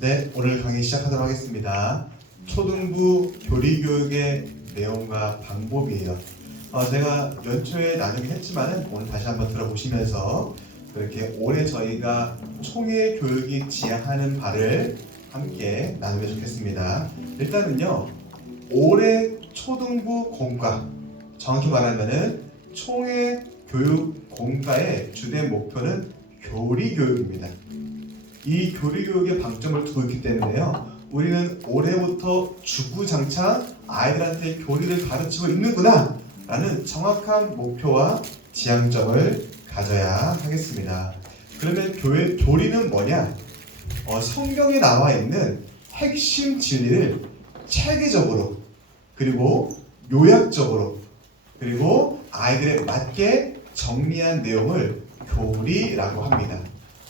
네, 오늘 강의 시작하도록 하겠습니다. 초등부 교리교육의 내용과 방법이에요. 제가 연초에 나누긴 했지만은 오늘 다시 한번 들어보시면서 그렇게 올해 저희가 총회 교육이 지향하는 바를 함께 나누면 좋겠습니다. 일단은요, 올해 초등부 공과, 정확히 말하면은 총회 교육 공과의 주된 목표는 교리교육입니다. 이 교리교육에 방점을 두고 있기 때문에요, 우리는 올해부터 주구장창 아이들한테 교리를 가르치고 있는구나 라는 정확한 목표와 지향점을 가져야 하겠습니다. 그러면 교리는 뭐냐? 성경에 나와 있는 핵심 진리를 체계적으로, 그리고 요약적으로, 그리고 아이들에 맞게 정리한 내용을 교리라고 합니다.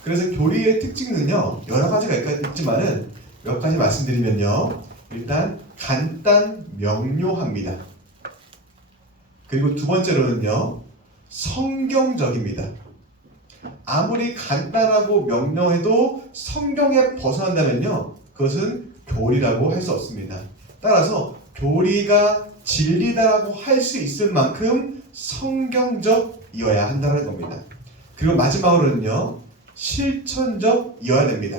그래서 교리의 특징은요, 여러 가지가 있지만은 몇 가지 말씀드리면요, 일단 간단 명료합니다. 그리고 두 번째로는요, 성경적입니다. 아무리 간단하고 명료해도 성경에 벗어난다면요, 그것은 교리라고 할 수 없습니다. 따라서 교리가 진리다라고 할 수 있을 만큼 성경적이어야 한다는 겁니다. 그리고 마지막으로는요, 실천적이어야 됩니다.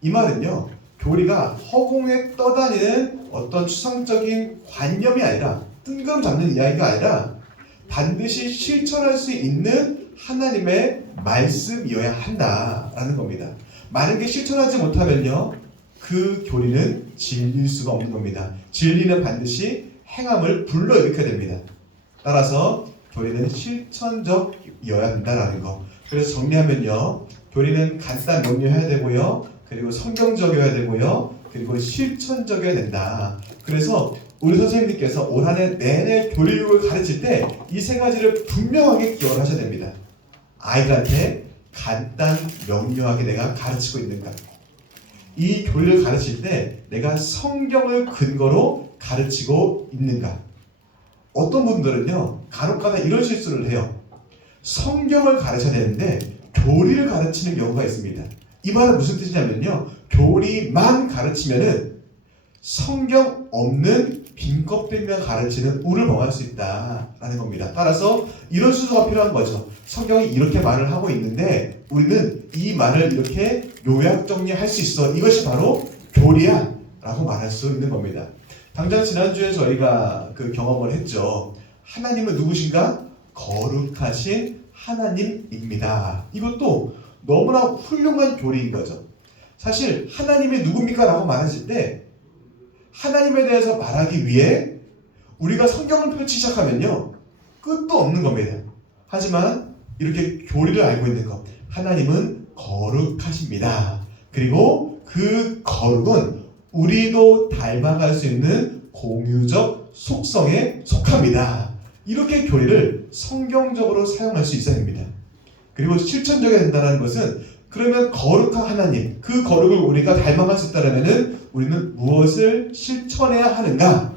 이 말은요, 교리가 허공에 떠다니는 어떤 추상적인 관념이 아니라, 뜬금 잡는 이야기가 아니라 반드시 실천할 수 있는 하나님의 말씀이어야 한다라는 겁니다. 만약에 실천하지 못하면요, 그 교리는 진리일 수가 없는 겁니다. 진리는 반드시 행함을 불러일으켜야 됩니다. 따라서 교리는 실천적이어야 한다라는 거. 그래서 정리하면요, 교리는 간단 명료해야 되고요, 그리고 성경적이어야 되고요, 그리고 실천적이어야 된다. 그래서 우리 선생님께서 올 한 해 내내 교리교육을 가르칠 때 이 세 가지를 분명하게 기억을 하셔야 됩니다. 아이들한테 간단 명료하게 내가 가르치고 있는가, 이 교리를 가르칠 때 내가 성경을 근거로 가르치고 있는가. 어떤 분들은요, 간혹가다 이런 실수를 해요. 성경을 가르쳐야 되는데 교리를 가르치는 경우가 있습니다. 이 말은 무슨 뜻이냐면요, 교리만 가르치면은 성경 없는 빈 껍데기만 가르치는 우를 범할 수 있다라는 겁니다. 따라서 이런 순서가 필요한 거죠. 성경이 이렇게 말을 하고 있는데 우리는 이 말을 이렇게 요약 정리할 수 있어. 이것이 바로 교리야 라고 말할 수 있는 겁니다. 당장 지난주에 저희가 그 경험을 했죠. 하나님은 누구신가? 거룩하신 하나님입니다. 이것도 너무나 훌륭한 교리인 거죠. 사실 하나님이 누굽니까? 라고 말하실 때 하나님에 대해서 말하기 위해 우리가 성경을 펼치기 시작하면요, 끝도 없는 겁니다. 하지만 이렇게 교리를 알고 있는 것, 하나님은 거룩하십니다. 그리고 그 거룩은 우리도 닮아갈 수 있는 공유적 속성에 속합니다. 이렇게 교리를 성경적으로 사용할 수 있어야 됩니다. 그리고 실천적이어야 된다는 것은, 그러면 거룩한 하나님, 그 거룩을 우리가 닮아갈 수 있다면 우리는 무엇을 실천해야 하는가?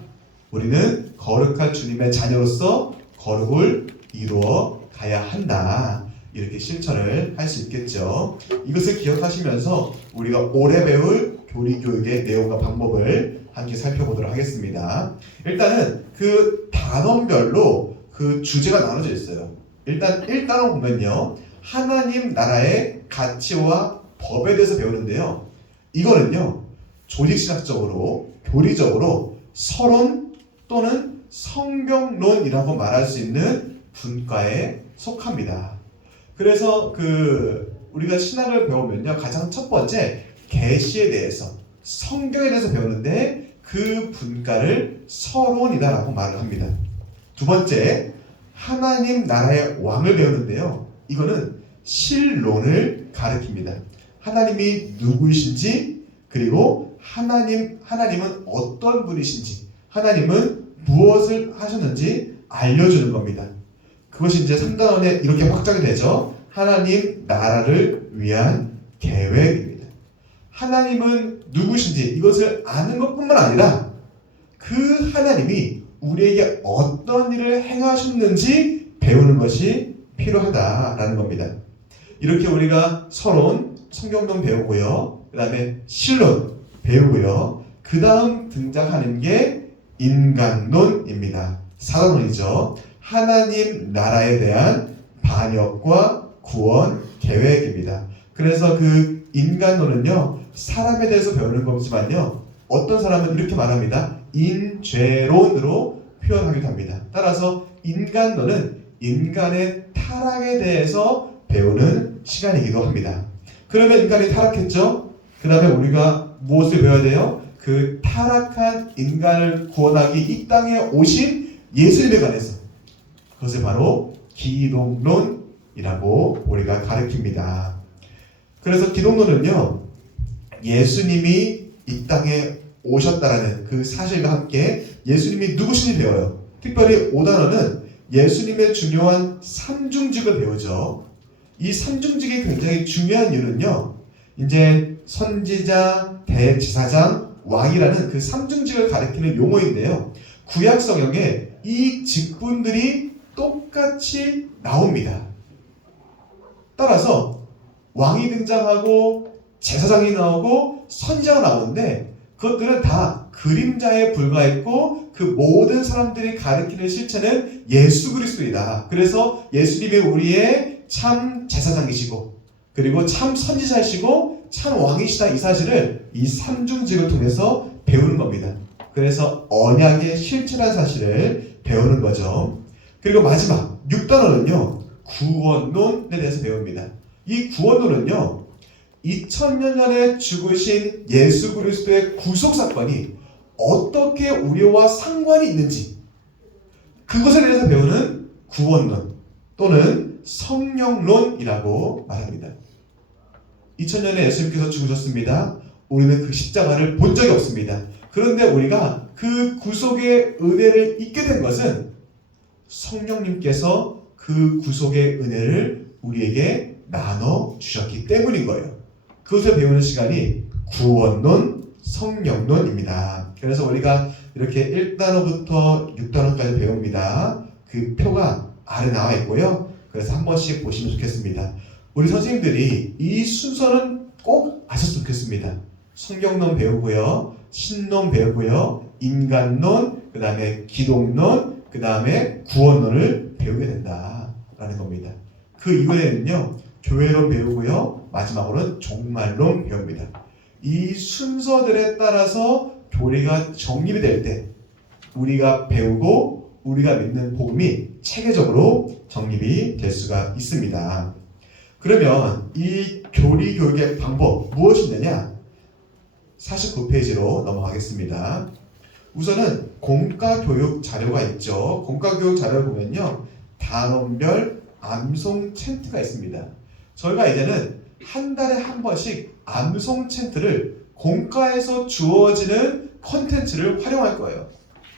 우리는 거룩한 주님의 자녀로서 거룩을 이루어 가야 한다. 이렇게 실천을 할 수 있겠죠. 이것을 기억하시면서 우리가 올해 배울 교리교육의 내용과 방법을 함께 살펴보도록 하겠습니다. 일단은 그 단원별로 그 주제가 나눠져 있어요. 일단 1단원 보면요, 하나님 나라의 가치와 법에 대해서 배우는데요, 이거는요, 조직신학적으로, 교리적으로 서론 또는 성경론이라고 말할 수 있는 분과에 속합니다. 그래서 우리가 신학을 배우면요, 가장 첫 번째 계시에 대해서, 성경에 대해서 배우는데 그 분과를 서론이다라고 말을 합니다. 두 번째, 하나님 나라의 왕을 배우는데요, 이거는 실론을 가리킵니다. 하나님이 누구이신지, 그리고 하나님은 어떤 분이신지, 하나님은 무엇을 하셨는지 알려주는 겁니다. 그것이 이제 3단원에 이렇게 확장이 되죠. 하나님 나라를 위한 계획입니다. 하나님은 누구신지 이것을 아는 것뿐만 아니라 그 하나님이 우리에게 어떤 일을 행하셨는지 배우는 것이 필요하다라는 겁니다. 이렇게 우리가 서론, 성경론 배우고요, 그 다음에 신론 배우고요. 그 다음 등장하는 게 인간론입니다. 사도론이죠. 하나님 나라에 대한 반역과 구원 계획입니다. 그래서 그 인간론은요, 사람에 대해서 배우는 거지만요, 어떤 사람은 이렇게 말합니다. 인죄론으로 표현하기도 합니다. 따라서 인간론은 인간의 타락에 대해서 배우는 시간이기도 합니다. 그러면 인간이 타락했죠? 그 다음에 우리가 무엇을 배워야 돼요? 그 타락한 인간을 구원하기 이 땅에 오신 예수님에 관해서, 그것을 바로 기독론이라고 우리가 가르칩니다. 그래서 기독론은요, 예수님이 이 땅에 오셨다라는 그 사실과 함께 예수님이 누구신지 배워요. 특별히 5단원은 예수님의 중요한 삼중직을 배우죠. 이 삼중직이 굉장히 중요한 이유는요, 이제 선지자, 대제사장, 왕이라는 그 삼중직을 가리키는 용어인데요, 구약 성경에 이 직분들이 똑같이 나옵니다. 따라서 왕이 등장하고 제사장이 나오고 선지자가 나오는데 그것들은 다 그림자에 불과했고 그 모든 사람들이 가리키는 실체는 예수 그리스도이다. 그래서 예수님이 우리의 참 제사장이시고 그리고 참 선지자이시고 참 왕이시다, 이 사실을 이 삼중직을 통해서 배우는 겁니다. 그래서 언약의 실체라는 사실을 배우는 거죠. 그리고 마지막 6단원은요, 구원론에 대해서 배웁니다. 이 구원론은요, 2000년 전에 죽으신 예수 그리스도의 구속 사건이 어떻게 우리와 상관이 있는지, 그것에 대해서 배우는 구원론 또는 성령론이라고 말합니다. 2000년에 예수님께서 죽으셨습니다. 우리는 그 십자가를 본 적이 없습니다. 그런데 우리가 그 구속의 은혜를 잊게 된 것은 성령님께서 그 구속의 은혜를 우리에게 나눠 주셨기 때문인 거예요. 그것을 배우는 시간이 구원론, 성령론입니다. 그래서 우리가 이렇게 1단원부터 6단원까지 배웁니다. 그 표가 아래 나와 있고요. 그래서 한 번씩 보시면 좋겠습니다. 우리 선생님들이 이 순서는 꼭 아셨으면 좋겠습니다. 성경론 배우고요, 신론 배우고요, 인간론, 그 다음에 기독론, 그 다음에 구원론을 배우게 된다라는 겁니다. 그 이후에는요, 교회론 배우고요, 마지막으로는 종말론 배웁니다. 이 순서들에 따라서 교리가 정립이 될 때 우리가 배우고 우리가 믿는 복음이 체계적으로 정립이 될 수가 있습니다. 그러면 이 교리 교육의 방법 무엇이 있느냐? 49페이지로 넘어가겠습니다. 우선은 공과교육 자료가 있죠. 공과교육 자료를 보면요, 단원별 암송 챈트가 있습니다. 저희가 이제는 한 달에 한 번씩 암송 챈트를 공과에서 주어지는 컨텐츠를 활용할 거예요.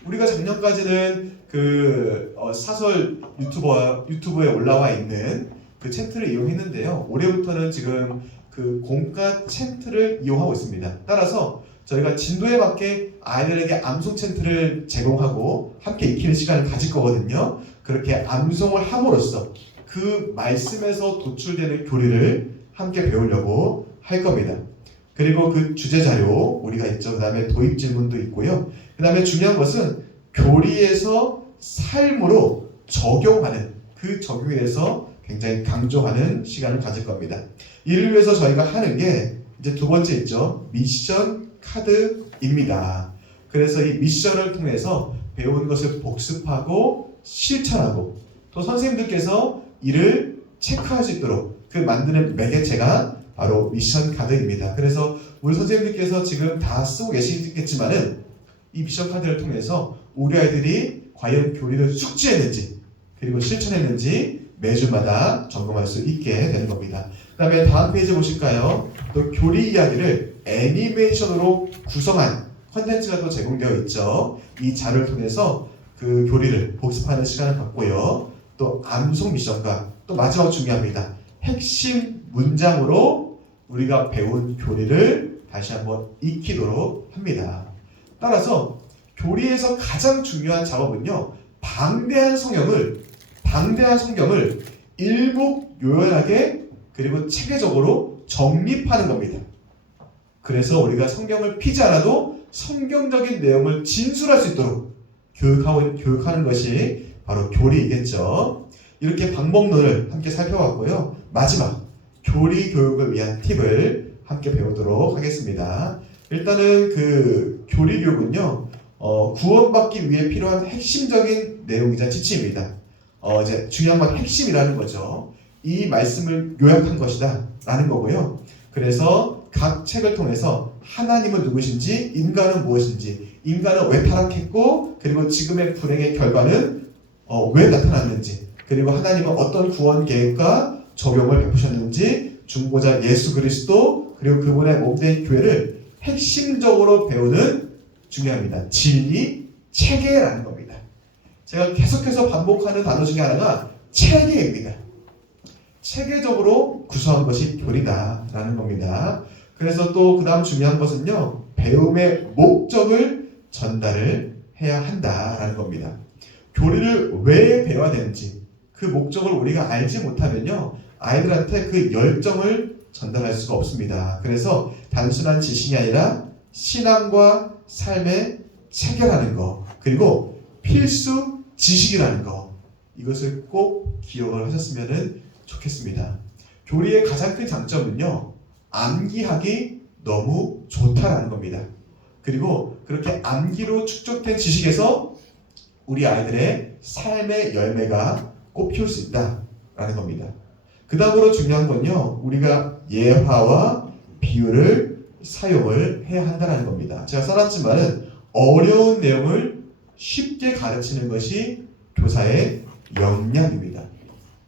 우리가 작년까지는 그 사설 유튜브에 올라와 있는 그 챈트를 이용했는데요. 올해부터는 지금 그 공과 챈트를 이용하고 있습니다. 따라서 저희가 진도에 맞게 아이들에게 암송 챈트를 제공하고 함께 익히는 시간을 가질 거거든요. 그렇게 암송을 함으로써 그 말씀에서 도출되는 교리를 함께 배우려고 할 겁니다. 그리고 그 주제 자료 우리가 있죠. 그 다음에 도입 질문도 있고요. 그 다음에 중요한 것은 교리에서 삶으로 적용하는, 그 적용에 대해서 굉장히 강조하는 시간을 가질 겁니다. 이를 위해서 저희가 하는 게 이제 두 번째 있죠. 미션 카드입니다. 그래서 이 미션을 통해서 배운 것을 복습하고 실천하고 또 선생님들께서 이를 체크할 수 있도록 그 만드는 매개체가 바로 미션 카드입니다. 그래서 우리 선생님들께서 지금 다 쓰고 계시겠지만은 이 미션 카드를 통해서 우리 아이들이 과연 교리를 숙지했는지 그리고 실천했는지 매주마다 점검할 수 있게 되는 겁니다. 그 다음에 다음 페이지 보실까요? 또 교리 이야기를 애니메이션으로 구성한 컨텐츠가 또 제공되어 있죠. 이 자료를 통해서 그 교리를 복습하는 시간을 갖고요. 또 암송 미션과 또 마지막 중요합니다. 핵심 문장으로 우리가 배운 교리를 다시 한번 익히도록 합니다. 따라서 교리에서 가장 중요한 작업은요, 방대한 성경을 일목요연하게 그리고 체계적으로 정립하는 겁니다. 그래서 우리가 성경을 피지 않아도 성경적인 내용을 진술할 수 있도록 교육하는 것이 바로 교리이겠죠. 이렇게 방법론을 함께 살펴봤고요. 마지막 교리 교육을 위한 팁을 함께 배우도록 하겠습니다. 일단은 그 교리 교육은요, 구원받기 위해 필요한 핵심적인 내용이자 지침입니다. 이제 중요한 건 핵심이라는 거죠. 이 말씀을 요약한 것이다 라는 거고요. 그래서 각 책을 통해서 하나님은 누구신지, 인간은 무엇인지, 인간은 왜 타락했고, 그리고 지금의 불행의 결과는 왜 나타났는지, 그리고 하나님은 어떤 구원 계획과 적용을 베푸셨는지, 중보자 예수 그리스도, 그리고 그분의 몸된 교회를 핵심적으로 배우는, 중요합니다, 진리, 체계라는 겁니다. 제가 계속해서 반복하는 단어 중에 하나가 체계입니다. 체계적으로 구성한 것이 교리다라는 겁니다. 그래서 또 그 다음 중요한 것은요, 배움의 목적을 전달을 해야 한다라는 겁니다. 교리를 왜 배워야 되는지 그 목적을 우리가 알지 못하면요, 아이들한테 그 열정을 전달할 수가 없습니다. 그래서 단순한 지식이 아니라 신앙과 삶의 체계라는 거, 그리고 필수 지식이라는 거, 이것을 꼭 기억을 하셨으면 좋겠습니다. 교리의 가장 큰 장점은요, 암기하기 너무 좋다라는 겁니다. 그리고 그렇게 암기로 축적된 지식에서 우리 아이들의 삶의 열매가 꽃피울 수 있다라는 겁니다. 그 다음으로 중요한 건요, 우리가 예화와 비유를 사용을 해야 한다는 겁니다. 제가 써놨지만은 어려운 내용을 쉽게 가르치는 것이 교사의 역량입니다.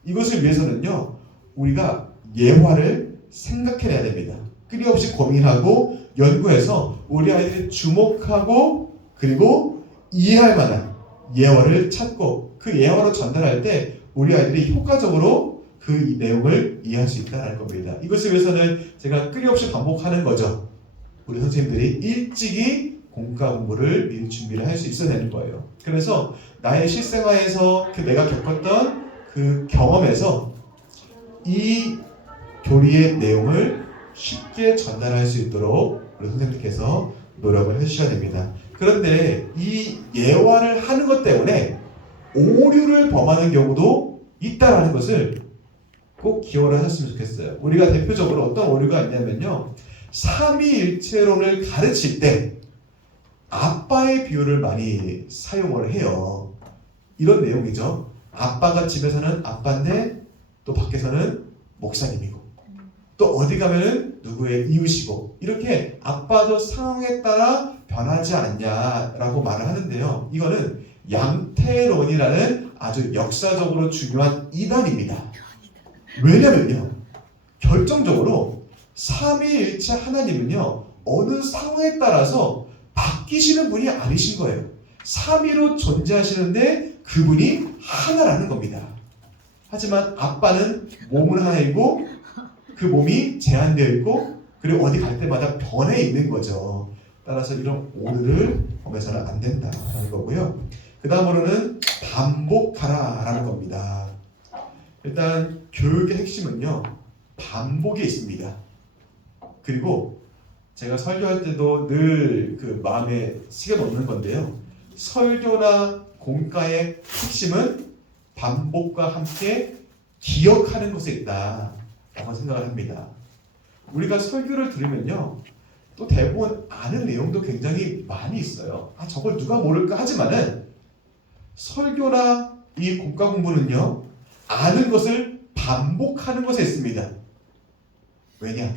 이것을 위해서는요, 우리가 예화를 생각해내야 됩니다. 끊임없이 고민하고 연구해서 우리 아이들이 주목하고 그리고 이해할 만한 예화를 찾고 그 예화로 전달할 때 우리 아이들이 효과적으로 그 내용을 이해할 수 있다는 겁니다. 이것을 위해서는 제가 끊임없이 반복하는 거죠. 우리 선생님들이 일찍이 공과 공부를 미리 준비를 할 수 있어야 되는 거예요. 그래서 나의 실생활에서 내가 겪었던 그 경험에서 이 교리의 내용을 쉽게 전달할 수 있도록 우리 선생님께서 노력을 해주셔야 됩니다. 그런데 이 예화를 하는 것 때문에 오류를 범하는 경우도 있다라는 것을 꼭 기억을 하셨으면 좋겠어요. 우리가 대표적으로 어떤 오류가 있냐면요, 삼위일체론을 가르칠 때 아빠의 비유를 많이 사용을 해요. 이런 내용이죠. 아빠가 집에서는 아빠인데 또 밖에서는 목사님이고 또 어디 가면은 누구의 이웃이고, 이렇게 아빠도 상황에 따라 변하지 않냐라고 말을 하는데요, 이거는 양태론이라는 아주 역사적으로 중요한 이단입니다. 왜냐면요, 결정적으로 삼위일체 하나님은요, 어느 상황에 따라서 바뀌시는 분이 아니신 거예요. 삼위로 존재하시는데 그분이 하나라는 겁니다. 하지만 아빠는 몸은 하나이고 그 몸이 제한되어 있고 그리고 어디 갈 때마다 변해 있는 거죠. 따라서 이런 오류를 범해서는 안 된다라는 거고요. 그 다음으로는 반복하라라는 겁니다. 일단 교육의 핵심은요, 반복에 있습니다. 그리고 제가 설교할 때도 늘 그 마음에 새겨놓는 건데요, 설교나 공과의 핵심은 반복과 함께 기억하는 것에 있다라고 생각을 합니다. 우리가 설교를 들으면요, 또 대부분 아는 내용도 굉장히 많이 있어요. 저걸 누가 모를까 하지만은 설교나 이 공과 공부는요, 아는 것을 반복하는 것에 있습니다. 왜냐?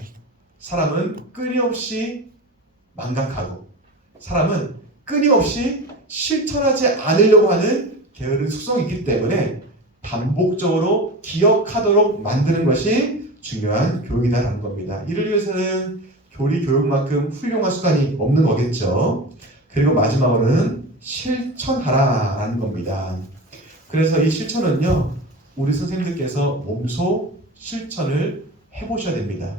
사람은 끊임없이 망각하고 사람은 끊임없이 실천하지 않으려고 하는 게으른 속성이 있기 때문에 반복적으로 기억하도록 만드는 것이 중요한 교육이라는 겁니다. 이를 위해서는 교리 교육만큼 훌륭한 수단이 없는 거겠죠. 그리고 마지막으로는 실천하라라는 겁니다. 그래서 이 실천은요, 우리 선생님들께서 몸소 실천을 해보셔야 됩니다.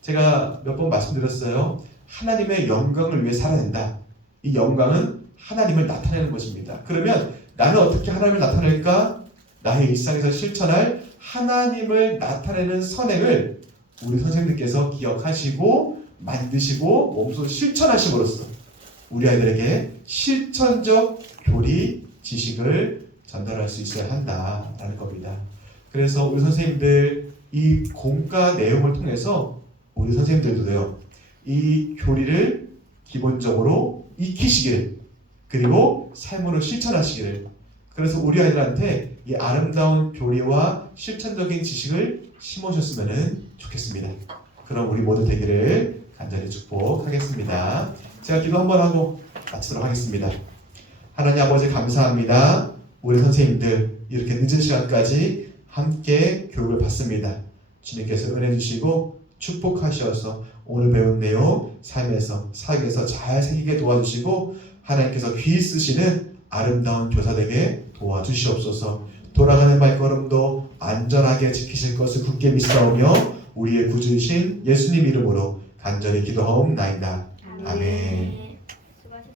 제가 몇 번 말씀드렸어요. 하나님의 영광을 위해 살아야 된다. 이 영광은 하나님을 나타내는 것입니다. 그러면 나는 어떻게 하나님을 나타낼까? 나의 일상에서 실천할 하나님을 나타내는 선행을 우리 선생님께서 기억하시고 만드시고 몸소 실천하심으로써 우리 아이들에게 실천적 교리 지식을 전달할 수 있어야 한다라는 겁니다. 그래서 우리 선생님들 이 공과 내용을 통해서 우리 선생님들도요, 이 교리를 기본적으로 익히시기를, 그리고 삶으로 실천하시기를, 그래서 우리 아이들한테 이 아름다운 교리와 실천적인 지식을 심으셨으면 좋겠습니다. 그럼 우리 모두 되기를 간절히 축복하겠습니다. 제가 기도 한번 하고 마치도록 하겠습니다. 하나님 아버지 감사합니다. 우리 선생님들 이렇게 늦은 시간까지 함께 교육을 받습니다. 주님께서 은혜 주시고 축복하셔서 오늘 배운 내용 삶에서 사역에서 잘 새기게 도와주시고 하나님께서 귀 쓰시는 아름다운 교사 되게 도와주시옵소서. 돌아가는 발걸음도 안전하게 지키실 것을 굳게 믿사오며 우리의 구주이신 예수님 이름으로 간절히 기도하옵나이다. 아멘.